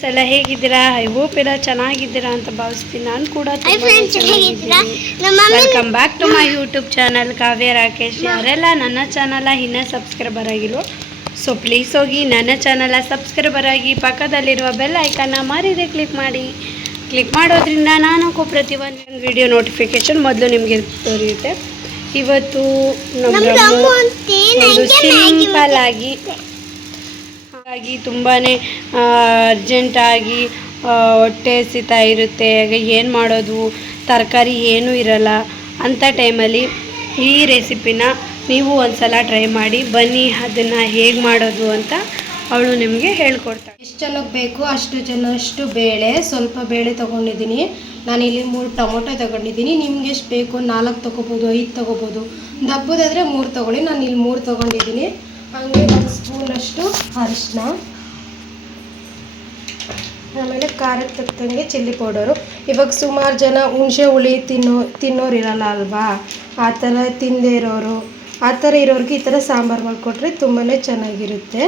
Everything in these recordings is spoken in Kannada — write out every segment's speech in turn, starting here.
ಸಲ ಹೇಗಿದ್ದೀರಾ? ಐ ಹೋಪ್ ಎಲ್ಲ ಚೆನ್ನಾಗಿದ್ದೀರಾ ಅಂತ ಭಾವಿಸ್ತೀನಿ. ನಾನು ಕೂಡ welcome back to my YouTube channel Kavya Rakesh ಯಾರೆಲ್ಲ ನನ್ನ ಚಾನಲ ಇನ್ನೂ ಸಬ್ಸ್ಕ್ರೈಬರ್ ಆಗಿಲ್ವೋ ಸೊ ಪ್ಲೀಸ್ ಹೋಗಿ ನನ್ನ ಚಾನಲ ಸಬ್ಸ್ಕ್ರೈಬರ್ ಆಗಿ ಪಕ್ಕದಲ್ಲಿರುವ ಬೆಲ್ ಐಕನ್ನ ಮಾರಿದೆ ಕ್ಲಿಕ್ ಮಾಡಿ. ಕ್ಲಿಕ್ ಮಾಡೋದ್ರಿಂದ ನಾನು ಕೊ ಪ್ರತಿ ಒಂದು ವಿಡಿಯೋ ನೋಟಿಫಿಕೇಶನ್ ಮೊದಲು ನಿಮಗೆ ದೊರೆಯುತ್ತೆ. ಇವತ್ತು ನಮ್ಮ ಒಂದು ಸಿಂಪಲ್ ಆಗಿ ಹಾಗಾಗಿ ತುಂಬಾ ಅರ್ಜೆಂಟಾಗಿ ಹೊಟ್ಟೆ ಹಸಿತಾ ಇರುತ್ತೆ. ಆಗ ಏನು ಮಾಡೋದು? ತರಕಾರಿ ಏನೂ ಇರಲ್ಲ. ಅಂಥ ಟೈಮಲ್ಲಿ ಈ ರೆಸಿಪಿನ ನೀವು ಒಂದ್ಸಲ ಟ್ರೈ ಮಾಡಿ, ಬನ್ನಿ ಅದನ್ನು ಹೇಗೆ ಮಾಡೋದು ಅಂತ ಅವಳು ನಿಮಗೆ ಹೇಳ್ಕೊಡ್ತಾಳೆ. ಎಷ್ಟು ಜನಕ್ಕೆ ಬೇಕು ಅಷ್ಟು ಜನಷ್ಟು ಬೇಳೆ, ಸ್ವಲ್ಪ ಬೇಳೆ ತೊಗೊಂಡಿದ್ದೀನಿ. ನಾನಿಲ್ಲಿ ಮೂರು ಟೊಮೊಟೊ ತೊಗೊಂಡಿದ್ದೀನಿ. ನಿಮ್ಗೆ ಎಷ್ಟು ಬೇಕು ನಾಲ್ಕು ತೊಗೋಬೋದು, ಐದು ತೊಗೋಬೋದು. ದಪ್ಪದಾದರೆ ಮೂರು ತೊಗೊಳ್ಳಿ. ನಾನು ಇಲ್ಲಿ ಮೂರು ತೊಗೊಂಡಿದ್ದೀನಿ. ಹಾಗೆ ಒಂದು ಸ್ಪೂನಷ್ಟು ಅರಿಶಿನ ಆಮೇಲೆ ಖಾರಕ್ಕೆ ತಕ್ಕಂಗೆ ಚಿಲ್ಲಿ ಪೌಡರು. ಇವಾಗ ಸುಮಾರು ಜನ ಹುಣಸೆ ಹುಳಿ ತಿನ್ನೋ ತಿನ್ನೋರಿರಲ್ಲ ಅಲ್ವಾ? ಆ ಥರ ತಿಂದೇ ಇರೋರು, ಆ ಥರ ಇರೋರಿಗೆ ಈ ಥರ ಸಾಂಬಾರು ಮಾಡಿಕೊಟ್ರೆ ತುಂಬಾ ಚೆನ್ನಾಗಿರುತ್ತೆ.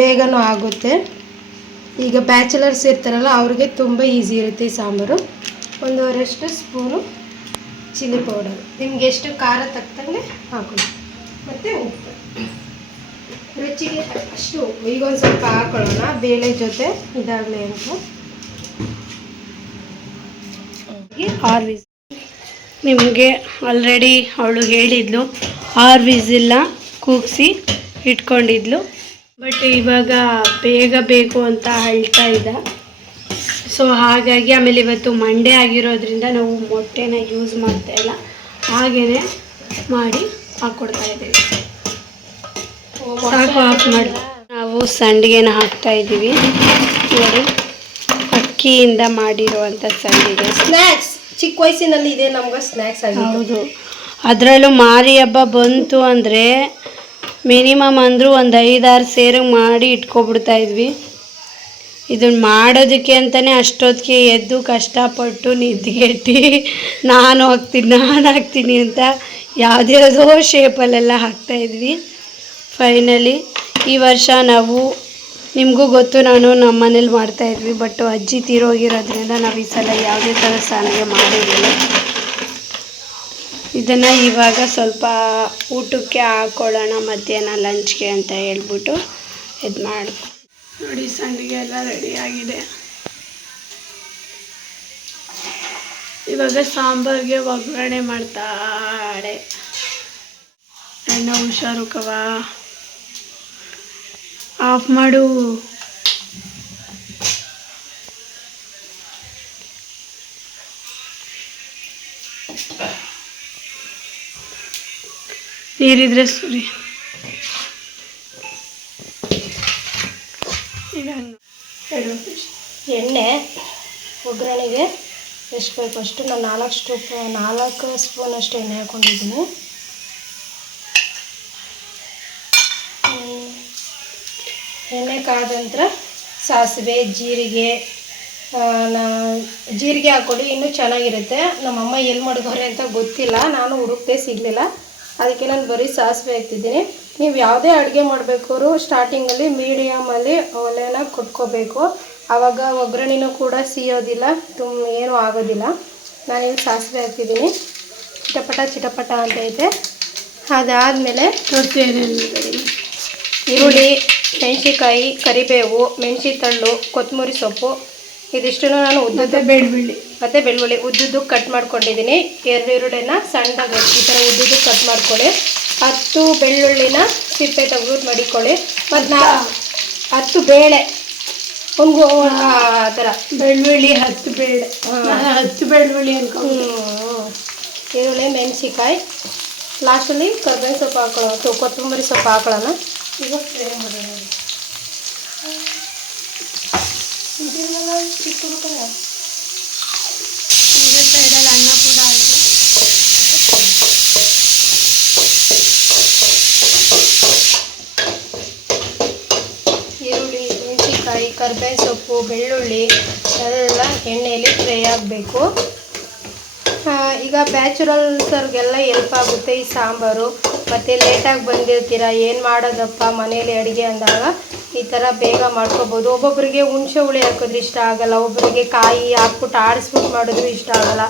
ಬೇಗನೂ ಆಗುತ್ತೆ. ಈಗ ಬ್ಯಾಚುಲರ್ಸ್ ಇರ್ತಾರಲ್ಲ, ಅವ್ರಿಗೆ ತುಂಬ ಈಸಿ ಇರುತ್ತೆ ಈ ಸಾಂಬಾರು. ಒಂದೂವರೆಷ್ಟು ಸ್ಪೂನು ಚಿಲ್ಲಿ ಪೌಡರ್. ನಿಮ್ಗೆ ಎಷ್ಟು ಖಾರ ತಕ್ಕಂಗೆ ಹಾಕೊಳ್ಳಿ. ಮತ್ತು ಉಪ್ಪು. ರುಚಿಗೆ ಅಷ್ಟು ಉಪ್ಪು ಈಗ ಒಂದು ಸ್ವಲ್ಪ ಹಾಕೊಳ್ಳೋಣ. ಬೇಳೆ ಜೊತೆ ಇದಾಗಲಿ ಅಂತ. ಆರು ನಿಮಗೆ ಆಲ್ರೆಡಿ ಅವಳು ಹೇಳಿದ್ಲು ಆರು ವಿಸಿಲ್ಲ ಕೂಗಿಸಿ ಇಟ್ಕೊಂಡಿದ್ಲು. ಬಟ್ ಇವಾಗ ಬೇಗ ಬೇಕು ಅಂತ ಹೇಳ್ತಾ ಇದ್ದ. ಸೊ ಹಾಗಾಗಿ ಆಮೇಲೆ ಇವತ್ತು ಮಂಡೆ ಆಗಿರೋದ್ರಿಂದ ನಾವು ಮೊಟ್ಟೆನ ಯೂಸ್ ಮಾಡ್ತಾ ಇಲ್ಲ. ಹಾಗೇ ಮಾಡಿ ಹಾಕ್ಕೊಡ್ತಾ ಇದ್ದೀವಿ. ಸಾಕು ಆಫ್ ಮಾಡಿ. ನಾವು ಸಂಡಿಗೆನ ಹಾಕ್ತಾ ಇದ್ದೀವಿ. ನೋಡಿ ಅಕ್ಕಿಯಿಂದ ಮಾಡಿರುವಂಥ ಸಂಡಿಗೆ. ಸ್ನ್ಯಾಕ್ಸ್ ಚಿಕ್ಕ ವಯಸ್ಸಿನಲ್ಲಿ ಇದೆ ನಮ್ಗೆ ಸ್ನ್ಯಾಕ್ಸ್ ಹೌದು. ಅದರಲ್ಲೂ ಮಾರಿ ಹಬ್ಬ ಬಂತು ಅಂದರೆ ಮಿನಿಮಮ್ ಅಂದರೂ ಒಂದು ಐದಾರು ಸೇರು ಮಾಡಿ ಇಟ್ಕೊಬಿಡ್ತಾ ಇದ್ವಿ. ಇದನ್ನ ಮಾಡೋದಕ್ಕೆ ಅಂತಲೇ ಅಷ್ಟೊತ್ತಿಗೆ ಎದ್ದು ಕಷ್ಟಪಟ್ಟು ನಿದ್ದೆಗೆಟ್ಟು ನಾನು ಹಾಕ್ತೀನಿ ನಾನು ಹಾಕ್ತೀನಿ ಅಂತ ಯಾವುದ್ಯಾವುದೋ ಶೇಪಲ್ಲೆಲ್ಲ ಹಾಕ್ತಾಯಿದ್ವಿ ಫೈನಲಿ ಈ ವರ್ಷ ನಾವು, ನಿಮಗೂ ಗೊತ್ತು, ನಾನು ನಮ್ಮ ಮನೇಲಿ ಮಾಡ್ತಾಯಿದ್ವಿ ಬಟ್ ಅಜ್ಜಿ ತೀರೋಗಿರೋದ್ರಿಂದ ನಾವು ಈ ಸಲ ಯಾವುದೇ ಥರ ಸಾರಿಗೆ ಮಾಡಿರಲಿಲ್ಲ. ಇದನ್ನು ಇವಾಗ ಸ್ವಲ್ಪ ಊಟಕ್ಕೆ ಹಾಕೊಳ್ಳೋಣ, ಮಧ್ಯಾಹ್ನ ಲಂಚ್ಗೆ ಅಂತ ಹೇಳ್ಬಿಟ್ಟು ಇದು ಮಾಡಿ, ನೋಡಿ ಸಂಡಿಗೆ ಎಲ್ಲ ರೆಡಿ ಆಗಿದೆ. ಇವಾಗ ಸಾಂಬಾರಿಗೆ ಒಗ್ಗರಣೆ ಮಾಡ್ತಾಳೆ. ಅಣ್ಣ ಹುಷಾರು ಕವ. ಆಫ್ ಮಾಡು. ನೀರಿದ್ರೆ ಸುರಿ ಎಣ್ಣೆ, ಒಗ್ಗರಣೆಗೆ ಎಷ್ಟು ಬೇಕು ಅಷ್ಟು. ನಾನು ನಾಲ್ಕು ಸ್ಟೂಪ್, ನಾಲ್ಕು ಸ್ಪೂನ್ ಅಷ್ಟು ಎಣ್ಣೆ ಹಾಕ್ಕೊಂಡಿದ್ದೀನಿ ಎಣ್ಣೆ ಕಾದ ನಂತರ ಸಾಸಿವೆ ಜೀರಿಗೆ ನಾ ಜೀರಿಗೆ ಹಾಕ್ಕೊಡಿ ಇನ್ನೂ ಚೆನ್ನಾಗಿರುತ್ತೆ. ನಮ್ಮಮ್ಮ ಎಲ್ಲಿ ಮಾಡಿದವ್ರೆ ಅಂತ ಗೊತ್ತಿಲ್ಲ. ನಾನು ಹುಡುಕ್ತೆ ಸಿಗಲಿಲ್ಲ. ಅದಕ್ಕೆ ನಾನು ಬರೀ ಸಾಸಿವೆ ಹಾಕ್ತಿದ್ದೀನಿ. ನೀವು ಯಾವುದೇ ಅಡುಗೆ ಮಾಡಬೇಕಾದ್ರು ಸ್ಟಾರ್ಟಿಂಗಲ್ಲಿ ಮೀಡಿಯಮಲ್ಲಿ ಒಲೆನ ಕೊಟ್ಕೋಬೇಕು. ಆವಾಗ ಒಗ್ಗರಣೆನೂ ಕೂಡ ಸಿಯೋದಿಲ್ಲ. ತುಂಬ ಏನೂ ಆಗೋದಿಲ್ಲ. ನಾನಿಲ್ಲಿ ಸಾಸಿವೆ ಹಾಕ್ತಿದ್ದೀನಿ. ಚಿಟಪಟ ಚಿಟಪಟ ಅಂತ ಐತೆ. ಅದಾದಮೇಲೆ ಈರುಳ್ಳಿ. ಮೆಣಸಿನ್ಕಾಯಿ ಕರಿಬೇವು ಮೆಣಸಿನ ತಳ್ಳು ಕೊತ್ತಂಬರಿ ಸೊಪ್ಪು ಇದಿಷ್ಟನ್ನು ನಾನು ಉದ್ದುದ್ದ ಬೆಳ್ಳುಳ್ಳಿ. ಮತ್ತು ಬೆಳ್ಳುಳ್ಳಿ ಉದ್ದುದ್ದು ಕಟ್ ಮಾಡ್ಕೊಂಡಿದ್ದೀನಿ. ಎರಡು ಈರುಳ್ಳಿನ ಸಣ್ಣದಾಗಿ ಈ ಥರ ಉದ್ದುದ್ದು ಕಟ್ ಮಾಡ್ಕೊಳ್ಳಿ. ಹತ್ತು ಬೆಳ್ಳುಳ್ಳಿನ ಸಿಪ್ಪೆ ತೆಗೆದು ಮಡಿಕೊಳ್ಳಿ. ಮತ್ತು ನಾ ಹತ್ತು. ಬೇಳೆ. ಒಂದು ಆ ಥರ. ಬೆಳ್ಳುಳ್ಳಿ ಹತ್ತು ಬೇಳೆ. ಹತ್ತು ಬೆಳ್ಳುಳ್ಳಿ ಅನ್ಕೊಂಡು. ಈರುಳ್ಳಿ ಮೆಣಸಿಕಾಯಿ ಲಾಸ್ಟಲ್ಲಿ ಕರ್ಬೇವಿನ ಸೊಪ್ಪು ಹಾಕೊಳ್ಳೋ ಕೊತ್ತಂಬರಿ ಸೊಪ್ಪು ಹಾಕೊಳ್ಳೋಣ. ಈಗ ಫ್ರೈ ಮಾಡೋಣ ಇದೆಲ್ಲ ಚಿಕ್ಕಬಿಟ್ಟರೆ ಇದೇ ಸೈಡಲ್ಲಿ ಅನ್ನ ಕೂಡ ಆಯಿತು ಈರುಳ್ಳಿ, ಮೆಣಸಿನ್ಕಾಯಿ, ಕರ್ಬೇವಿನ ಸೊಪ್ಪು, ಬೆಳ್ಳುಳ್ಳಿ ಎಲ್ಲ ಎಣ್ಣೆಯಲ್ಲಿ ಫ್ರೈ ಆಗಬೇಕು. ಈಗ ಬ್ಯಾಚುರಲ್ಸರ್ಗೆಲ್ಲ ಹೆಲ್ಪ್ ಆಗುತ್ತೆ ಈ ಸಾಂಬಾರು. ಮತ್ತು ಲೇಟಾಗಿ ಬಂದಿರ್ತೀರ? ಏನು ಮಾಡೋದಪ್ಪ ಮನೇಲಿ ಅಡುಗೆ ಅಂದಾಗ? ಈ ಥರ ಬೇಗ ಮಾಡ್ಕೋಬೋದು. ಒಬ್ಬೊಬ್ಬರಿಗೆ ಹುಣಸೆ ಹುಳಿ ಹಾಕೋದ್ರೆ ಇಷ್ಟ ಆಗಲ್ಲ. ಒಬ್ಬರಿಗೆ ಕಾಯಿ ಹಾಕ್ಬಿಟ್ಟು ಆಡಿಸ್ಬಿಟ್ಟು ಮಾಡಿದ್ರು ಇಷ್ಟ ಆಗಲ್ಲ.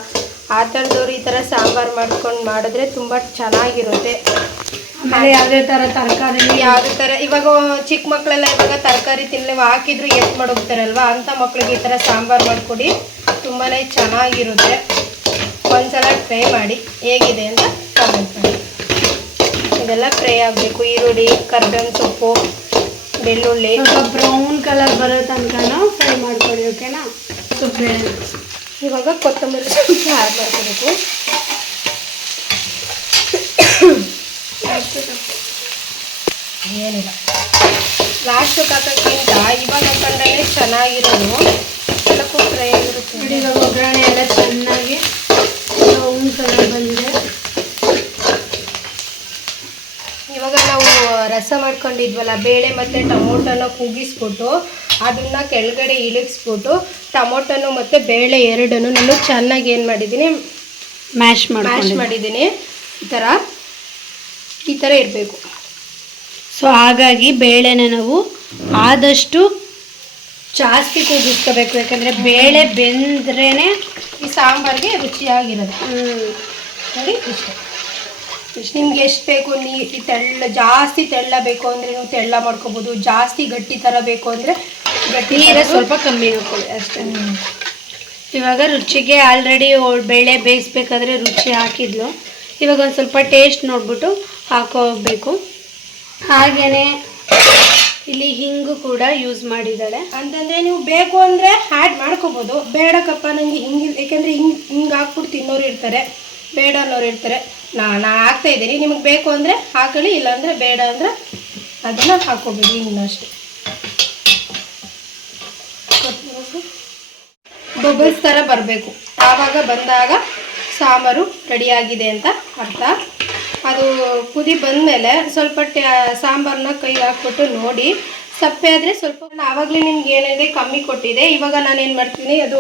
ಆ ಥರದವ್ರು ಈ ಥರ ಸಾಂಬಾರು ಮಾಡ್ಕೊಂಡು ಮಾಡಿದ್ರೆ ತುಂಬ ಚೆನ್ನಾಗಿರುತ್ತೆ. ಆಮೇಲೆ ಯಾವುದೇ ಥರ ತರಕಾರಿ ಯಾವುದೇ ಥರ ಇವಾಗ ಚಿಕ್ಕ ಮಕ್ಕಳೆಲ್ಲ ಇವಾಗ ತರಕಾರಿ ತಿನ್ನಲಿ ಹಾಕಿದ್ರು ಎತ್ ಮಾಡೋಗ್ತಾರಲ್ವ? ಅಂಥ ಮಕ್ಳಿಗೆ ಈ ಥರ ಸಾಂಬಾರು ಮಾಡಿಕೊಡಿ. ತುಂಬಾ ಚೆನ್ನಾಗಿರುತ್ತೆ. ಒಂದ್ಸಲ ಟ್ರೈ ಮಾಡಿ. ಹೇಗಿದೆ ಅಂತ ಕಾಮೆಂಟ್ ಮಾಡಿ. ಇದೆಲ್ಲ ಫ್ರೈ ಆಗಬೇಕು. ಈರುಳ್ಳಿ ಕರ್ಬೇವಿನ ಸೊಪ್ಪು ಬೆಳ್ಳುಳ್ಳಿ. ಸ್ವಲ್ಪ ಬ್ರೌನ್ ಕಲರ್ ಬರೋ ತನಕ ಫ್ರೈ ಮಾಡ್ಕೊಳ್ಳಿ ಓಕೆನಾ? ಇವಾಗ ಕೊತ್ತಂಬರಿ ಸ್ವಲ್ಪ ಹಾಕಿ ಮಾಡ್ಕೋಬೇಕು. ಏನಿಲ್ಲ. ಲಾಸ್ಟ್ ಹಾಕೋಕ್ಕಿಂತ ಇವಾಗ ಹಾಕೊಂಡ್ರೆ ಚೆನ್ನಾಗಿರೋದು. ಎಲ್ಲಕ್ಕೂ ಫ್ರೈ ಆಗಿರುತ್ತೆ. ಇವಾಗ ಒಗ್ಗರಣೆ ಎಲ್ಲ ಚೆನ್ನಾಗಿ ಬ್ರೌನ್ ಕಲರ್ ಬಂದಿದೆ ಇವಾಗ ನಾವು ರಸ ಮಾಡ್ಕೊಂಡಿದ್ವಲ್ಲ ಬೇಳೆ ಮತ್ತು ಟೊಮೊಟೊನ ಕೂಗಿಸ್ಬಿಟ್ಟು ಅದನ್ನ ಕೆಳಗಡೆ ಇಳಿಸ್ಬಿಟ್ಟು ಟೊಮೊಟೊನು ಮತ್ತು ಬೇಳೆ ಎರಡನ್ನು ನಾನು ಚೆನ್ನಾಗಿ ಏನು ಮಾಡಿದ್ದೀನಿ ಮ್ಯಾಶ್ ಮ್ಯಾಶ್ ಮಾಡಿದ್ದೀನಿ. ಈ ಥರ ಈ ಥರ ಇರಬೇಕು. ಸೊ ಹಾಗಾಗಿ ಬೇಳೆನ ನಾವು ಆದಷ್ಟು ಜಾಸ್ತಿ ಕೂಗಿಸ್ಕೋಬೇಕು ಯಾಕಂದರೆ ಬೇಳೆ ಬೆಂದ್ರೇ ಈ ಸಾಂಬಾರಿಗೆ ರುಚಿಯಾಗಿರೋದು ನೋಡಿ ಇಷ್ಟು. ನಿಮ್ಗೆ ಎಷ್ಟು ಬೇಕು? ನೀ ಈ ತೆಳ್ಳ ಜಾಸ್ತಿ ತೆಳ್ಳ ಬೇಕು ಅಂದರೆ ನೀವು ತೆಳ್ಳ ಮಾಡ್ಕೋಬೋದು. ಜಾಸ್ತಿ ಗಟ್ಟಿ ಥರ ಬೇಕು ಅಂದರೆ ಗಟ್ಟಿ ನೀರ ಸ್ವಲ್ಪ ಕಮ್ಮಿ ಹಾಕೊಳ್ಳಿ ಅಷ್ಟೇ. ಇವಾಗ ರುಚಿಗೆ ಆಲ್ರೆಡಿ ಬೇಳೆ ಬೇಯಿಸ್ಬೇಕಾದ್ರೆ ರುಚಿ ಹಾಕಿದ್ಲು. ಇವಾಗ ಒಂದು ಸ್ವಲ್ಪ ಟೇಸ್ಟ್ ನೋಡ್ಬಿಟ್ಟು ಹಾಕೋಬೇಕು. ಹಾಗೆಯೇ ಇಲ್ಲಿ ಹಿಂಗು ಕೂಡ ಯೂಸ್ ಮಾಡಿದ್ದಾಳೆ. ಅಂತಂದರೆ ನೀವು ಬೇಕು ಅಂದರೆ ಆ್ಯಡ್ ಮಾಡ್ಕೋಬೋದು. ಬೇಡಕ್ಕಪ್ಪ ನನಗೆ ಹಿಂಗೆ ಯಾಕೆಂದರೆ ಹಿಂಗೆ ಹಿಂಗೆ ಹಾಕ್ಬಿಟ್ಟು ತಿನ್ನೋರು ಇರ್ತಾರೆ. ಬೇಡ ಅನ್ನೋರು ಇರ್ತಾರೆ. ನಾ ನಾ ಹಾಕ್ತಾ ಇದ್ದೀನಿ. ನಿಮಗೆ ಬೇಕು ಅಂದರೆ ಹಾಕೊಳ್ಳಿ, ಇಲ್ಲಾಂದರೆ ಬೇಡ ಅಂದರೆ ಅದನ್ನು ಹಾಕೋಬೇಡಿ ಇನ್ನಷ್ಟು ಬಬಲ್ಸ್ ಥರ ಬರಬೇಕು. ಆವಾಗ ಬಂದಾಗ ಸಾಂಬಾರು ರೆಡಿಯಾಗಿದೆ ಅಂತ ಅರ್ಥ. ಅದು ಕುದಿ ಬಂದಮೇಲೆ ಸ್ವಲ್ಪ ಟ್ಯಾ- ಸಾಂಬಾರನ್ನ ಕೈ ಹಾಕ್ಬಿಟ್ಟು ನೋಡಿ. ಸಪ್ಪೆ ಆದರೆ ಸ್ವಲ್ಪ ಆವಾಗಲೇ ನಿಮ್ಗೆ ಏನಿದೆ ಕಮ್ಮಿ ಕೊಟ್ಟಿದೆ. ಇವಾಗ ನಾನು ಏನು ಮಾಡ್ತೀನಿ, ಅದು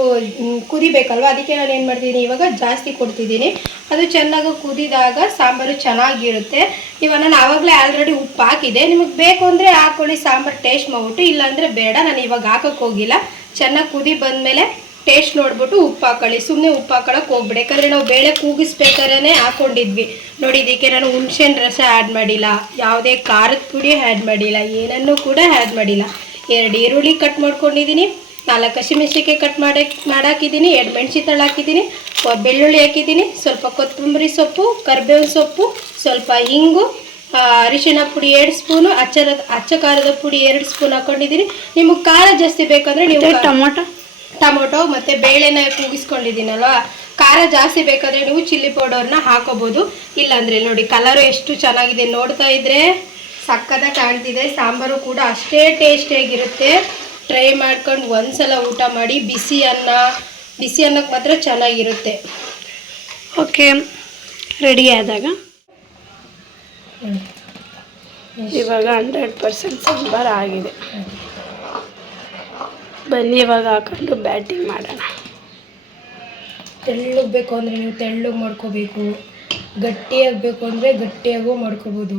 ಕುದಿಬೇಕಲ್ವ? ಅದಕ್ಕೆ ನಾನು ಏನು ಮಾಡ್ತೀನಿ, ಇವಾಗ ಜಾಸ್ತಿ ಕೊಡ್ತಿದ್ದೀನಿ. ಅದು ಚೆನ್ನಾಗಿ ಕುದಿದಾಗ ಸಾಂಬಾರು ಚೆನ್ನಾಗಿರುತ್ತೆ. ಇವಾಗ ನಾನು ಆವಾಗಲೇ ಆಲ್ರೆಡಿ ಉಪ್ಪು ಹಾಕಿದೆ. ನಿಮಗೆ ಬೇಕು ಅಂದರೆ ಹಾಕೊಳ್ಳಿ, ಸಾಂಬಾರು ಟೇಸ್ಟ್ ಮಾಡ್ಬಿಟ್ಟು, ಇಲ್ಲಾಂದರೆ ಬೇಡ. ನಾನು ಇವಾಗ ಹಾಕೋಕ್ಕೋಗಿಲ್ಲ ಚೆನ್ನಾಗಿ ಕುದಿ ಬಂದಮೇಲೆ ಟೇಸ್ಟ್ ನೋಡ್ಬಿಟ್ಟು ಉಪ್ಪು ಹಾಕೊಳ್ಳಿ. ಸುಮ್ಮನೆ ಉಪ್ಪು ಹಾಕೊಳ್ಳೋಕೆ ಹೋಗ್ಬಿಡಿ. ಯಾಕಂದರೆ ನಾವು ಬೇಳೆ ಕೂಗಿಸ್ಬೇಕಾದ್ರೆ ಹಾಕೊಂಡಿದ್ವಿ. ನೋಡಿ, ಇದಕ್ಕೆ ನಾನು ಹುಣ್ಸೆಹಣ್ಣು ರಸ ಆ್ಯಡ್ ಮಾಡಿಲ್ಲ. ಯಾವುದೇ ಖಾರದ ಪುಡಿ ಆ್ಯಡ್ ಮಾಡಿಲ್ಲ. ಏನನ್ನೂ ಕೂಡ ಆ್ಯಡ್ ಮಾಡಿಲ್ಲ. ಎರಡು ಈರುಳ್ಳಿ ಕಟ್ ಮಾಡ್ಕೊಂಡಿದ್ದೀನಿ. ನಾಲ್ಕು ಹಸಿಮೆಣಸಿನ್ಕಾಯಿ ಕಟ್ ಮಾಡಿ, ಮಾಡಾಕಿದ್ದೀನಿ. ಎರಡು ಮೆಣಸಿನಕಾಳು ಹಾಕಿದ್ದೀನಿ. ಒ- ಬೆಳ್ಳುಳ್ಳಿ ಹಾಕಿದ್ದೀನಿ. ಸ್ವಲ್ಪ ಕೊತ್ತಂಬರಿ ಸೊಪ್ಪು, ಕರ್ಬೇವಿನ ಸೊಪ್ಪು, ಸ್ವಲ್ಪ ಹಿಂಗು ಅರಿಶಿನ ಪುಡಿ ಎರಡು ಸ್ಪೂನು ಅಚ್ಚರ, ಅಚ್ಚ ಖಾರದ ಪುಡಿ ಎರಡು ಸ್ಪೂನ್ ಹಾಕೊಂಡಿದ್ದೀನಿ. ನಿಮಗೆ ಖಾರ ಜಾಸ್ತಿ ಬೇಕಂದರೆ ನೀವು ಟೊಮೊಟೊ? ಟೊಮೊಟೊ ಮತ್ತು ಬೇಳೆನ ಕೂಗಿಸ್ಕೊಂಡಿದ್ದೀನಲ್ವ? ಖಾರ ಜಾಸ್ತಿ ಬೇಕಾದರೆ ನೀವು ಚಿಲ್ಲಿ ಪೌಡರ್ನ ಹಾಕೋಬೋದು. ಇಲ್ಲಾಂದರೆ ನೋಡಿ ಕಲರು ಎಷ್ಟು ಚೆನ್ನಾಗಿದೆ ನೋಡ್ತಾ ಇದ್ರೆ ಸಕ್ಕದ ಕಾಣ್ತಿದೆ. ಸಾಂಬಾರು ಕೂಡ ಅಷ್ಟೇ ಟೇಸ್ಟಿಯಾಗಿರುತ್ತೆ ಟ್ರೈ ಮಾಡ್ಕೊಂಡು ಒಂದ್ಸಲ ಊಟ ಮಾಡಿ ಬಿಸಿ ಅನ್ನ ಬಿಸಿ ಅನ್ನಕ್ಕೆ ಮಾತ್ರ ಚೆನ್ನಾಗಿರುತ್ತೆ. ಓಕೆ ರೆಡಿ ಆದಾಗ? ಇವಾಗ ಹಂಡ್ರೆಡ್ ಪರ್ಸೆಂಟ್ ಸಾಂಬಾರು ಆಗಿದೆ. ಬನ್ನಿ ಇವಾಗ ಹಾಕೊಂಡು ಬ್ಯಾಟಿಂಗ್ ಮಾಡೋಣ. ತೆಳ್ಳಗೆ ಬೇಕು ಅಂದರೆ ನೀವು ತೆಳ್ಳಗೆ ಮಾಡ್ಕೋಬೇಕು. ಗಟ್ಟಿಯಾಗಬೇಕು ಅಂದರೆ ಗಟ್ಟಿಯಾಗೂ ಮಾಡ್ಕೋಬೋದು.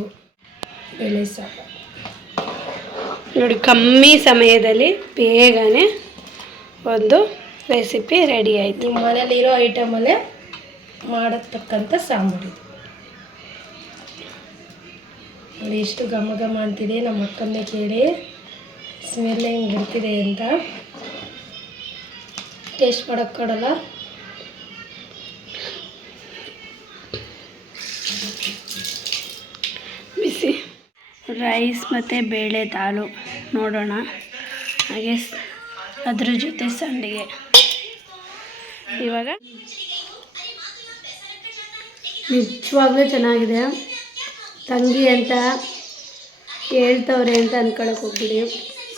ಬೆಳೆ ಸಾಂಬಾರು ನೋಡಿ ಕಮ್ಮಿ ಸಮಯದಲ್ಲಿ ಬೇಗನೆ ಒಂದು ರೆಸಿಪಿ ರೆಡಿ ಆಯಿತು. ನಿಮ್ಮ ಮನೇಲಿರೋ ಐಟಮಲ್ಲೇ ಮಾಡತಕ್ಕಂಥ ಸಾಂಬಾರು ಇದು. ನೋಡಿ ಎಷ್ಟು ಘಮ ಘಮ ಅಂತಿದೆ ನಮ್ಮ ಅಕ್ಕನ್ನೇ ಕೇಳಿ. ಸ್ಮೆಲ್ ಹೆಂಗೆ ಬರ್ತಿದೆ ಅಂತ ಟೇಸ್ಟ್ ಮಾಡೋಕ್ಕೆ ಕೊಡಲ್ಲ. ಬಿಸಿ. ರೈಸ್ ಮತ್ತು ಬೇಳೆ ದಾಲು ನೋಡೋಣ. ಹಾಗೆ ಅದ್ರ ಜೊತೆ ಸಂಡಿಗೆ. ಇವಾಗ? ನಿಜವಾಗ್ಲೂ ಚೆನ್ನಾಗಿದೆ. ತಂಗಿ ಅಂತ ಹೇಳ್ತವ್ರೆ ಅಂತ ಅಂದ್ಕೊಳಕ್ಕೆ ಹೋಗ್ಬಿಡಿ.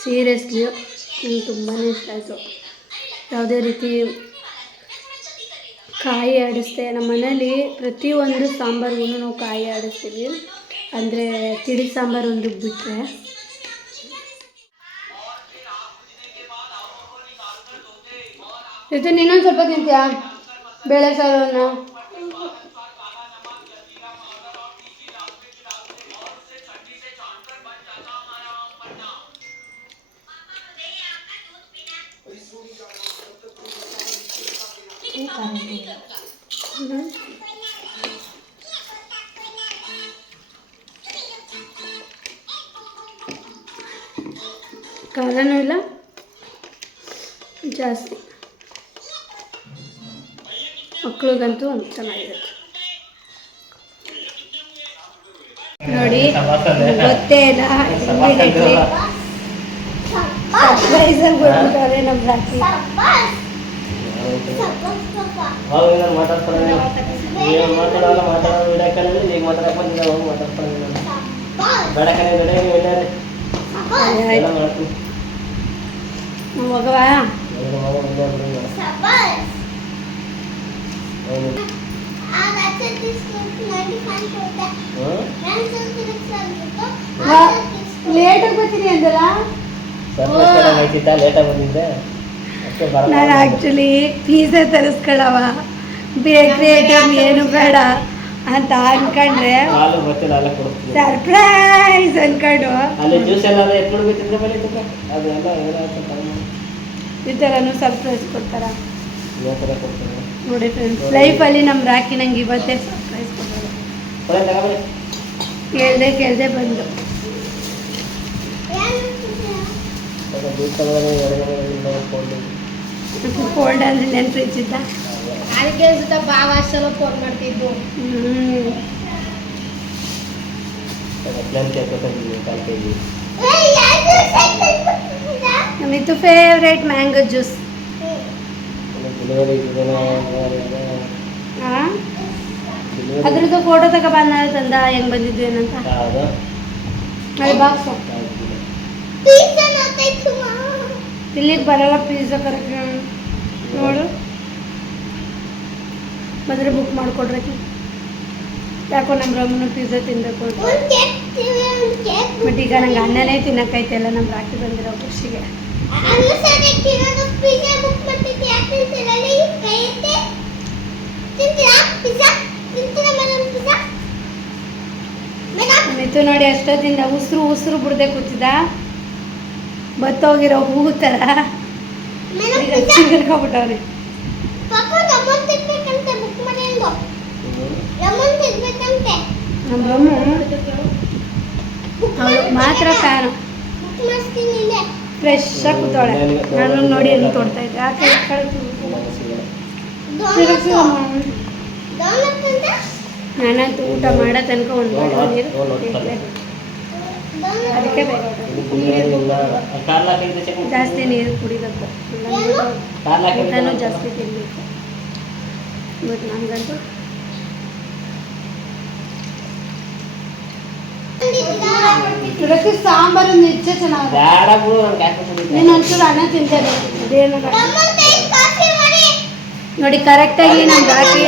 ಸೀರಿಯಸ್ಲಿ ನಂಗೆ ತುಂಬಾ ಇಷ್ಟ ಆಯಿತು. ಯಾವುದೇ ರೀತಿ ಕಾಯಿ ಆಡಿಸ್ದೆ, ನಮ್ಮ ಮನೇಲಿ ಪ್ರತಿಯೊಂದು ಸಾಂಬಾರ್ಗೂ ನಾವು ಕಾಯಿ ಆಡಿಸ್ತೀವಿ. ಅಂದರೆ ತಿಳಿ ಸಾಂಬಾರು ಒಂದು ಬಿಟ್ಟರೆ ಇದು ಇನ್ನೊಂದು ಸ್ವಲ್ಪ ತಿಂತೀಯಾ? ಬೇಳೆ ಸಾರನ್ನ? ಹ್ಮ್. ಖಾರನೂ ಇಲ್ಲ ಜಾಸ್ತಿ. ಮಕ್ಳಿಗಂತೂ ಚೆನ್ನಾಗಿರುತ್ತೆ ನೋಡಿ, ಗೊತ್ತೇ ಇಲ್ಲ ಇಮಿಡಿಯೇಟ್ಲಿ ಸರ್ಪ್ರೈಸ್ ಆಗಿ ಬಂದ್ಬಿಟ್ಟವ್ರೆ ನಮ್ಮ ರಾತ್ರಿ ಅವಾಗ ನಾನು ಮಾತಾಡ್ತಾನೆ. ನೀವು ಮಾತಾಡೋಲ್ಲ ಮಾತಾಡೋ ವಿಡಿಯೋ ಈಗ ಮಾತಾಡಕ್ಕೆ ಬಂದಿದ್ದೆ ಹೋಗಿ ಮಾತಾಡ್ತಾನೆ ಬೇಡ ಕಣೆ ಬೇಡ ನೀವು ಎಲ್ಲಾರೆ ಎಲ್ಲ ಮಾಡ್ತೀನಿ. ನಾವು ಹೋಗವ ಏನು ಮಾವ ಒಂದೇ ಬಿಡಿ ನಾನು. ಹೌದು. ಹ್ಮ್? ಲೇಟಾಗಿ ಬರ್ತೀನಿ ಅಂದಲ್ಲ? ಸರ್ಪ್ರೈಸ್ ಎಲ್ಲ ಆಯ್ತಿತ್ತಾ? ಲೇಟಾಗಿ ಬಂದಿದ್ದೆ? ಅಷ್ಟೇ ಬರಲ್ಲ ನಾನು ಆ್ಯಕ್ಚುಲಿ ಪಿಜ್ಜಾ ತರಿಸ್ಕೊಳವ ಬೇಕ್ರಿ ಐಟಮ್ ಏನು ಬೇಡ ಅಂತ ಅನ್ಕೊಂಡ್ರೆ ಸರ್ಪ್ರೈಸ್ ಅನ್ಕೊಂಡು. ಈ ಥರನೂ ಸರ್ಪ್ರೈಸ್ ಕೊಡ್ತಾರ? ನೋಡಿ ಫ್ರೆಂಡ್ಸ್ ಲೈಫಲ್ಲಿ ನಮ್ಮ ರಾಕಿ ನಂಗೆ ಇವತ್ತೇ ಸರ್ಪ್ರೈಸ್ ಕೊಡ್ತಾರೆ ಕೇಳ್ದೆ ಕೇಳ್ದೆ ಬಂದು. ಕೋಲ್ಡ್ ಅಲ್ಲಿ ನೆನ್ ಫ್ರಿಜ್ ಇದ್ದ ಅದಕ್ಕೆ ಸುತ್ತ ಬಾವ ಅಷ್ಟೆಲ್ಲ ಫೋನ್ ಮಾಡ್ತಿದ್ದು. ನಮ್ಮಿತ್ತು ಫೇವ್ರೇಟ್ ಮ್ಯಾಂಗೋ ಜ್ಯೂಸ್ ಅದ್ರದ್ದು ಫೋಟೋ ತಗೊಬಂದ ತಂದ ಹೆಂಗ್ ಬಂದಿದ್ದು ಏನಂತ. ಅಲ್ಲಿ ಬಾಕ್ಸ್ ಇಲ್ಲಿಗೆ ಬರಲ್ಲ ಪಿಜ್ಜಾ ಕರೆಕ್ಟ್ ನೋಡು. ಮೊದಲು ಬುಕ್ ಮಾಡಿಕೊಡ್ರಕ್ಕೆ ಯಾಕೋ ನಮ್ಮ ರಮ್ಮನ ಪಿಜ್ಜಾ ತಿನ್ಬೇಕು ಅಂತ. ಬಟ್ ಈಗ ನಂಗೆ ಅನ್ನನೇ ತಿನ್ನಕ್ಕೈತಿಲ್ಲ ನಮ್ಮ ರಾಕಿ ಬಂದಿರೋ ಖುಷಿಗೆ. ಮಿತು ನೋಡಿ ಅಷ್ಟೊತ್ತಿಂದ ಉಸಿರು ಉಸಿರು ಬಿಡದೆ ಕೂತಿದ್ದ. ಬತ್ತೋಗಿರೋ ಹೂ ಥರ ಅವಳು ಮಾತ್ರ ಫ್ಯಾನು. ಫ್ರೆಶ್ ಆಗಿ ಕೂತಾಳೆ ನಾನು ನೋಡಿ ಅಲ್ಲಿ ತೋಡ್ತಾ ಇದ್ದೆ. ಆ ಕಡೆ ನಾನಂತೂ ಊಟ ಮಾಡೋ ತನಕ ಒಂದು ನೀರು. ಅದಕ್ಕೆ ಜಾಸ್ತಿ ನೀರು ಕುಡಿಬೇಕು. ಊಟನೂ ಜಾಸ್ತಿ ತಿನ್ನಬೇಕು ಬಟ್ ನನಗಂತೂ ಇದಕ್ಕೆ ಸಾಂಬಾರು ನಿಜ ಚೆನ್ನಾಗಿದೆ ನಾನು ಒಂಚೂರು ಅನ್ನ ತಿಂತೇನೆ. ಅದೇನು ನೋಡಿ ಕರೆಕ್ಟಾಗಿ ಹಾಕಿ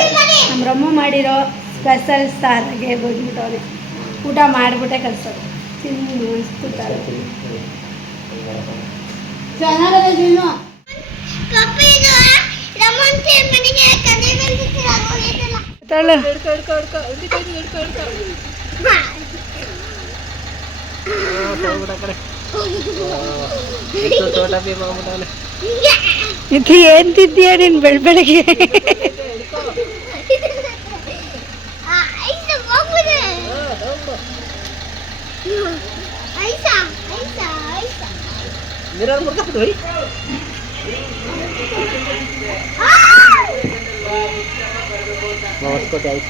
ನಮ್ಮ ರಮ್ಮ ಮಾಡಿರೋ ಸ್ಪೆಷಲ್ ಸಾರಿಗೆ ಬಂದ್ಬಿಟ್ಟವ್ರೆ. ಊಟ ಮಾಡ್ಬಿಟ್ಟೆ ಕಳ್ಸೋದು ತಿಂದು ಅನಿಸ್ಬಿಟ್ಟಾರೆ ಚೆನ್ನಾಗಿದೆ ಮಾಡ್ಬಿಟ್ಟವನೆ ಇದು ಏನ್ ತಿದ್ದೀಯ ನೀನ್ ಬೆಳ ಬೆಳಗ್ಗೆ? Aisa, Aisa, Aisa. Meron mo ka tuloy? Bawas ko guys.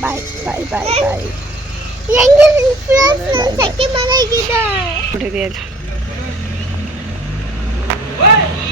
Bye, bye, bye, bye. Yang ini plus, sakit mana kita? Udah biar. Hey!